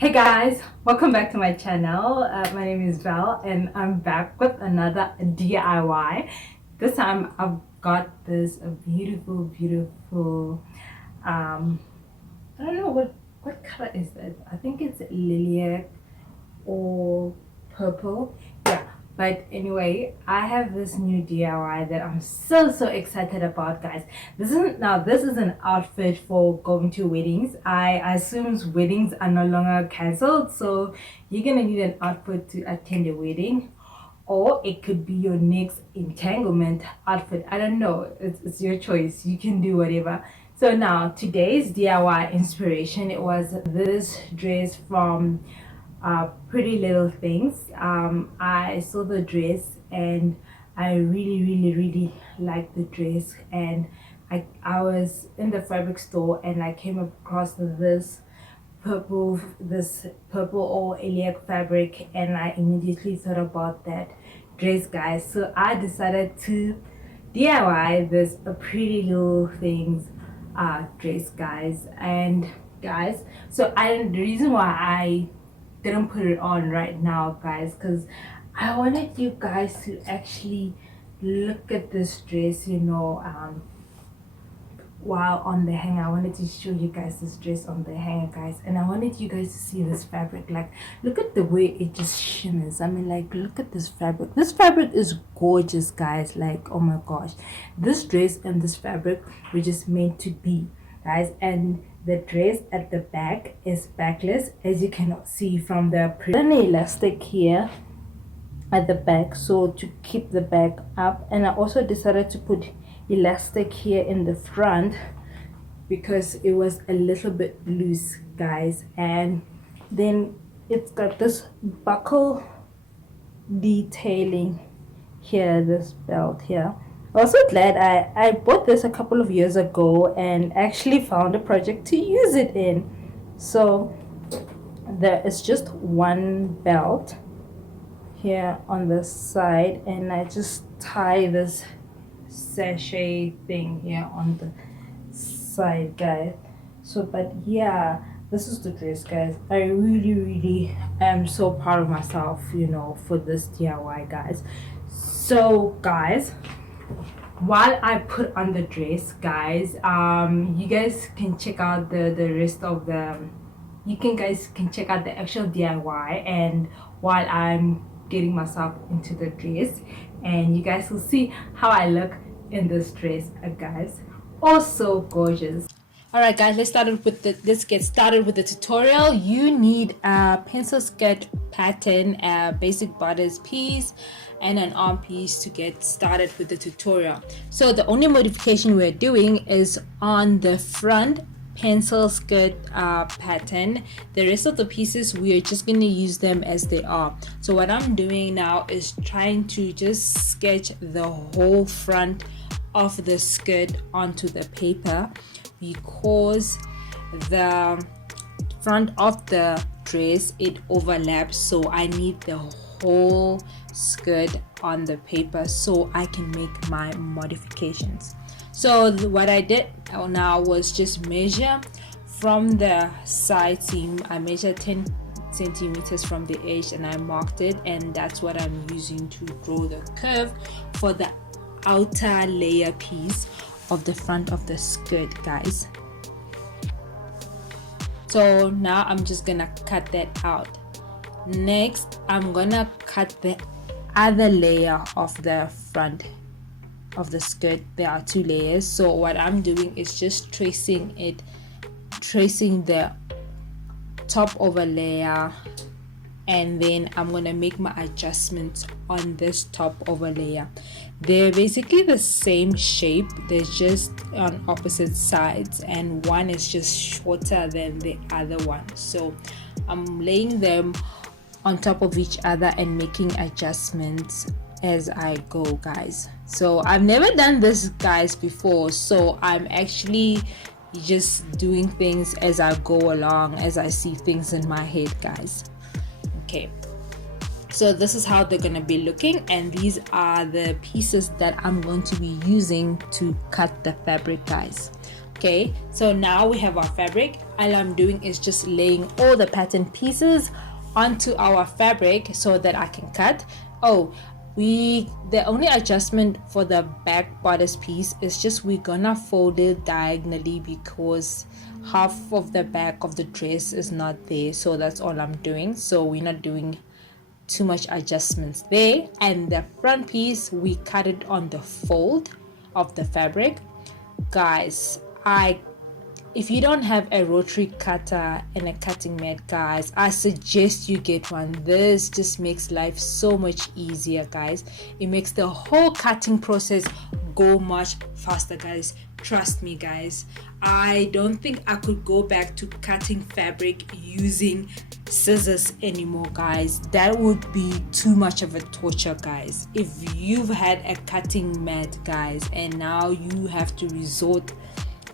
Hey guys, welcome back to my channel. My name is Val and I'm back with another DIY. This time I've got this beautiful I don't know what color is this. I think it's lilac or purple. Yeah, but anyway, I have this new DIY that I'm so excited about, guys. This is an outfit for going to weddings. I assume weddings are no longer cancelled, so you're gonna need an outfit to attend a wedding, or it could be your next entanglement outfit. I don't know, it's your choice. You can do whatever. So now today's DIY inspiration, it was this dress from Pretty Little Things. I saw the dress and I really liked the dress, and I was in the fabric store and I came across this purple or lilac fabric, and I immediately thought about that dress, guys. So I decided to DIY this Pretty Little Things dress, guys. And guys, the reason why I didn't put it on right now, guys, because I wanted you guys to actually look at this dress, while on the hanger. I wanted to show you guys this dress on the hanger, guys, and I wanted you guys to see this fabric. Like, look at the way it just shimmers. I mean, like, look at this fabric. This fabric is gorgeous, guys. Like, oh my gosh, this dress and this fabric were just meant to be, guys. And the dress at the back is backless, as you cannot see from the an elastic here at the back, so to keep the back up. And I also decided to put elastic here in the front because it was a little bit loose, guys. And then it's got this buckle detailing here, this belt here. Also glad I bought this a couple of years ago and actually found a project to use it in. So there is just one belt here on the side, and I just tie this sachet thing here on the side, guys. So but yeah, this is the dress, guys. I really am so proud of myself, for this DIY, guys. So guys, while I put on the dress, guys, you guys can check out the rest of the guys can check out the actual DIY, and while I'm getting myself into the dress, and you guys will see how I look in this dress, guys. Also gorgeous. All right, guys, let's get started with the tutorial. You need a pencil skirt pattern, a basic bodice piece, and an arm piece to get started with the tutorial. So the only modification we're doing is on the front pencil skirt pattern. The rest of the pieces, we are just going to use them as they are. So what I'm doing now is trying to just sketch the whole front of the skirt onto the paper, because the front of the dress, it overlaps, so I need the whole skirt on the paper so I can make my modifications. So what I did now was just measure from the side seam. I measured 10 centimeters from the edge and I marked it, and that's what I'm using to draw the curve for the outer layer piece of the front of the skirt, guys. So now I'm just gonna cut that out. Next, I'm gonna cut the other layer of the front of the skirt. There are two layers, so what I'm doing is just tracing the top over layer, and then I'm gonna make my adjustments on this top over layer. They're basically the same shape, they're just on opposite sides, and one is just shorter than the other one. So I'm laying them on top of each other and making adjustments as I go, guys. So I've never done this, guys, before, so I'm actually just doing things as I go along, as I see things in my head, guys. Okay, so this is how they're gonna be looking, and these are the pieces that I'm going to be using to cut the fabric, guys. Okay, so now we have our fabric. All I'm doing is just laying all the pattern pieces onto our fabric so that I can cut. Oh, the only adjustment for the back bodice piece is just we're gonna fold it diagonally because half of the back of the dress is not there, so that's all I'm doing. So we're not doing too much adjustments there. And the front piece, we cut it on the fold of the fabric. Guys, if you don't have a rotary cutter and a cutting mat, guys, I suggest you get one. This just makes life so much easier, guys. It makes the whole cutting process go much faster, guys. Trust me, guys. I don't think I could go back to cutting fabric using scissors anymore, guys. That would be too much of a torture, guys. If you've had a cutting mat, guys, and now you have to resort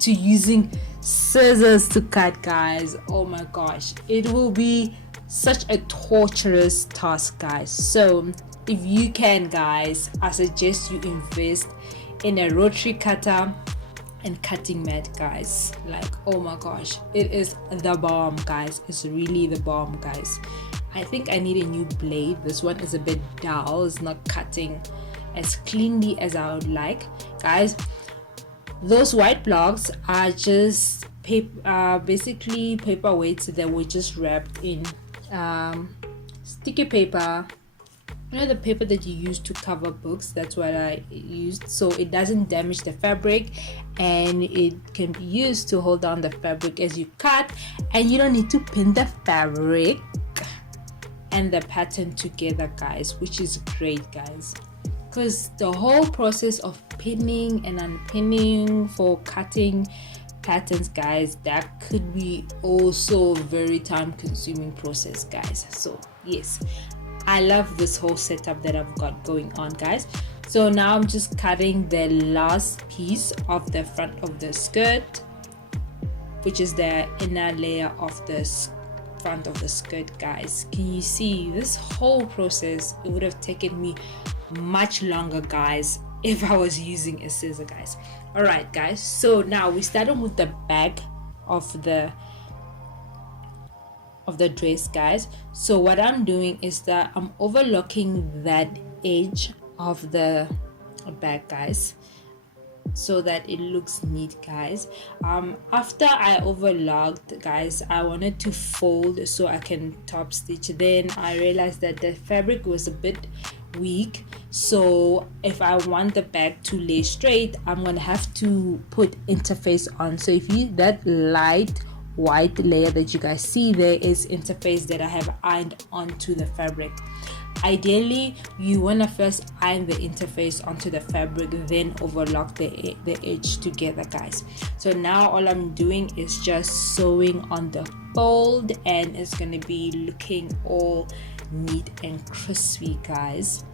to using scissors to cut, guys, oh my gosh, it will be such a torturous task, guys. So if you can, guys, I suggest you invest in a rotary cutter and cutting mat, guys. Like, oh my gosh, it is the bomb, guys. It's really the bomb, guys. I think I need a new blade. This one is a bit dull. It's not cutting as cleanly as I would like, guys. Those white blocks are just basically paperweights that were just wrapped in sticky paper. You know, the paper that you use to cover books. That's what I used, so it doesn't damage the fabric, and it can be used to hold down the fabric as you cut, and you don't need to pin the fabric and the pattern together, guys, which is great, guys, because the whole process of pinning and unpinning for cutting patterns, guys, that could be also a very time consuming process, guys. So yes, I love this whole setup that I've got going on, guys. So now I'm just cutting the last piece of the front of the skirt, which is the inner layer of the front of the skirt, guys. Can you see this whole process? It would have taken me much longer, guys, if I was using a scissor, guys. All right, guys, so now we started with the back of the dress, guys. So what I'm doing is that I'm overlocking that edge of the back, guys, so that it looks neat, guys. After I overlocked, guys, I wanted to fold so I can top stitch. Then I realized that the fabric was a bit weak, so if I want the back to lay straight, I'm gonna have to put interface on. So if you, that light white layer that you guys see there is interface that I have ironed onto the fabric. Ideally, you want to first iron the interface onto the fabric, then overlock the edge together, guys. So now all I'm doing is just sewing on the fold, and it's going to be looking all neat and crispy, guys.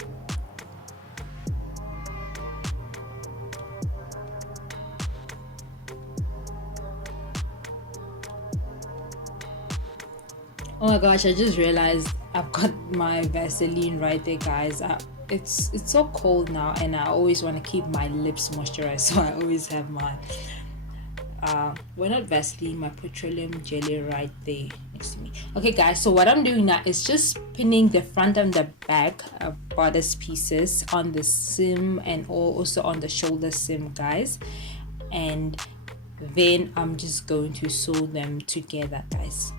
Oh my gosh, I just realized I've got my Vaseline right there, guys. It's so cold now, and I always want to keep my lips moisturized, so I always have my well, not Vaseline, my petroleum jelly right there next to me. Okay, guys, so what I'm doing now is just pinning the front and the back bodice pieces on the seam and also on the shoulder seam, guys, and then I'm just going to sew them together, guys.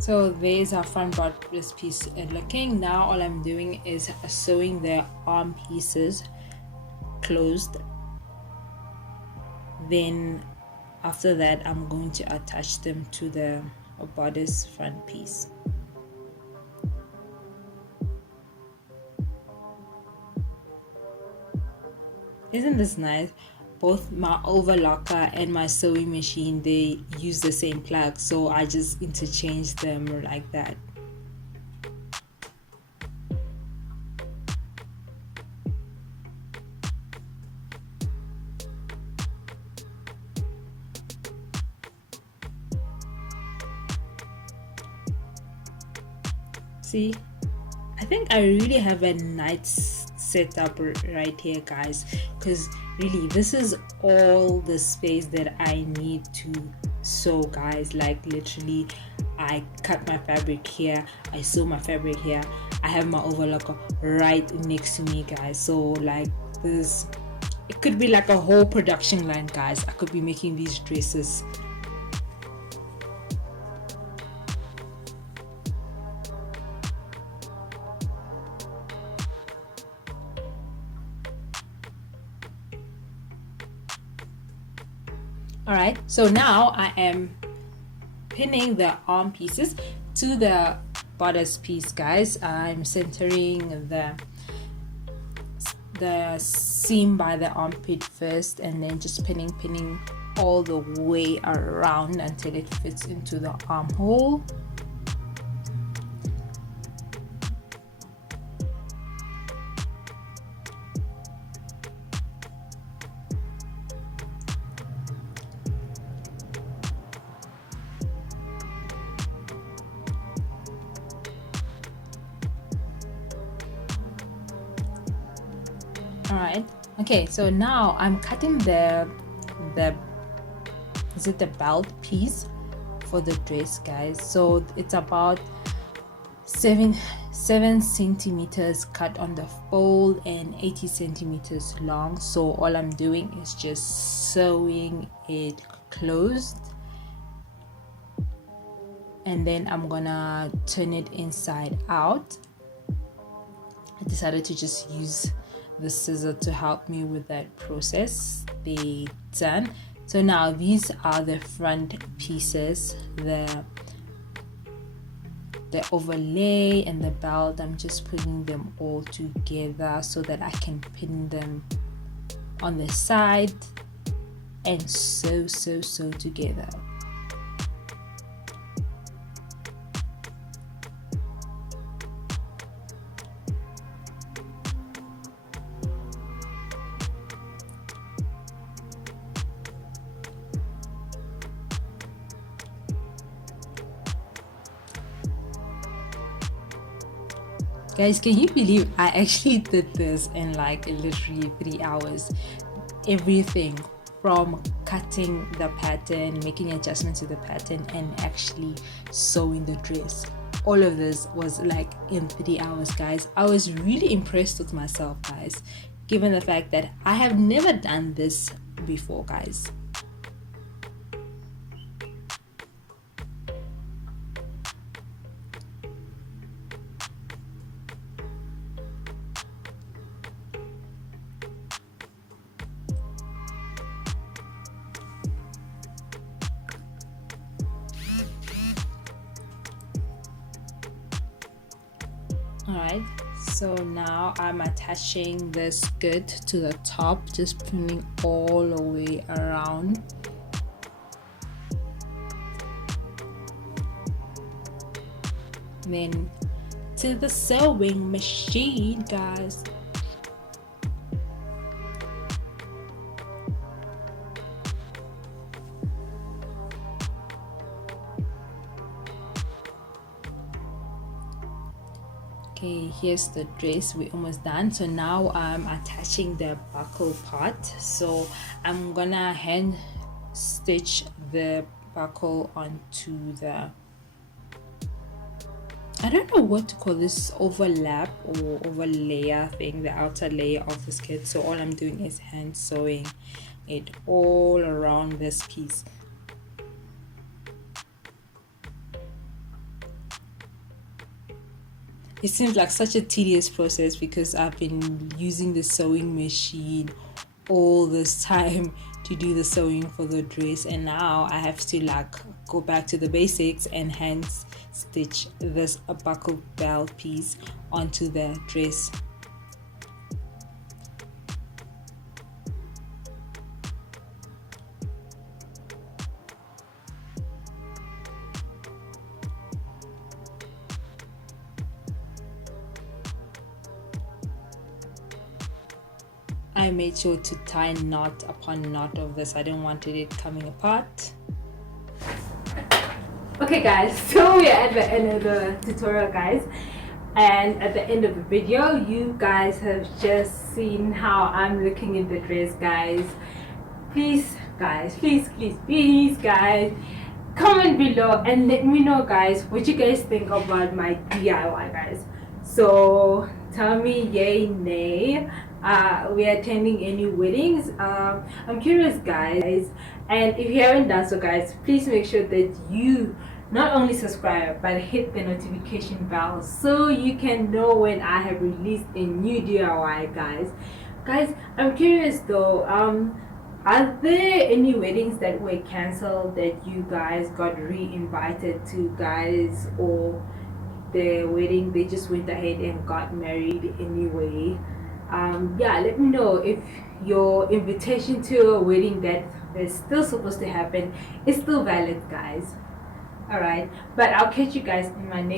So there's our front bodice piece looking. Now all I'm doing is sewing the arm pieces closed. Then after that, I'm going to attach them to the bodice front piece. Isn't this nice? Both my overlocker and my sewing machine, they use the same plug, so I just interchange them like that. See, I think I really have a nice setup right here, guys, because really this is all the space that I need to sew, guys. Like literally, I cut my fabric here, I sew my fabric here, I have my overlocker right next to me, guys. So like this, it could be like a whole production line, guys. I could be making these dresses. Alright, so now I am pinning the arm pieces to the bodice piece, guys. I'm centering the seam by the armpit first, and then just pinning all the way around until it fits into the armhole. Alright, okay, so now I'm cutting the is it the belt piece for the dress, guys. So it's about 7 centimeters cut on the fold and 80 centimeters long. So all I'm doing is just sewing it closed, and then I'm gonna turn it inside out. I decided to just use the scissor to help me with that process. They done. So now these are the front pieces, the overlay and the belt. I'm just putting them all together so that I can pin them on the side and sew together. Guys, can you believe I actually did this in like literally 3 hours? Everything from cutting the pattern, making adjustments to the pattern, and actually sewing the dress. All of this was like in 3 hours, guys. I was really impressed with myself, guys, given the fact that I have never done this before, guys. Alright, so now I'm attaching the skirt to the top, just pinning all the way around. Then to the sewing machine, guys. Okay, here's the dress. We're almost done. So now I'm attaching the buckle part. So I'm gonna hand stitch the buckle onto the, I don't know what to call this, overlap or overlayer thing, the outer layer of the skirt. So all I'm doing is hand sewing it all around this piece. It seems like such a tedious process because I've been using the sewing machine all this time to do the sewing for the dress, and now I have to like go back to the basics and hand stitch this buckle belt piece onto the dress. I made sure to tie knot upon knot of this. I didn't want it coming apart. Okay guys, so we're at the end of the tutorial guys, and at the end of the video you guys have just seen how I'm looking in the dress guys. Please guys, please guys, comment below and let me know guys what you guys think about my DIY guys. So tell me yay, nay, we are attending any weddings. I'm curious guys, and if you haven't done so guys, please make sure that you not only subscribe but hit the notification bell so you can know when I have released a new DIY guys. I'm curious though, are there any weddings that were cancelled that you guys got re-invited to guys, or the wedding they just went ahead and got married anyway? Yeah, let me know if your invitation to a wedding that is still supposed to happen is still valid guys. Alright, but I'll catch you guys in my next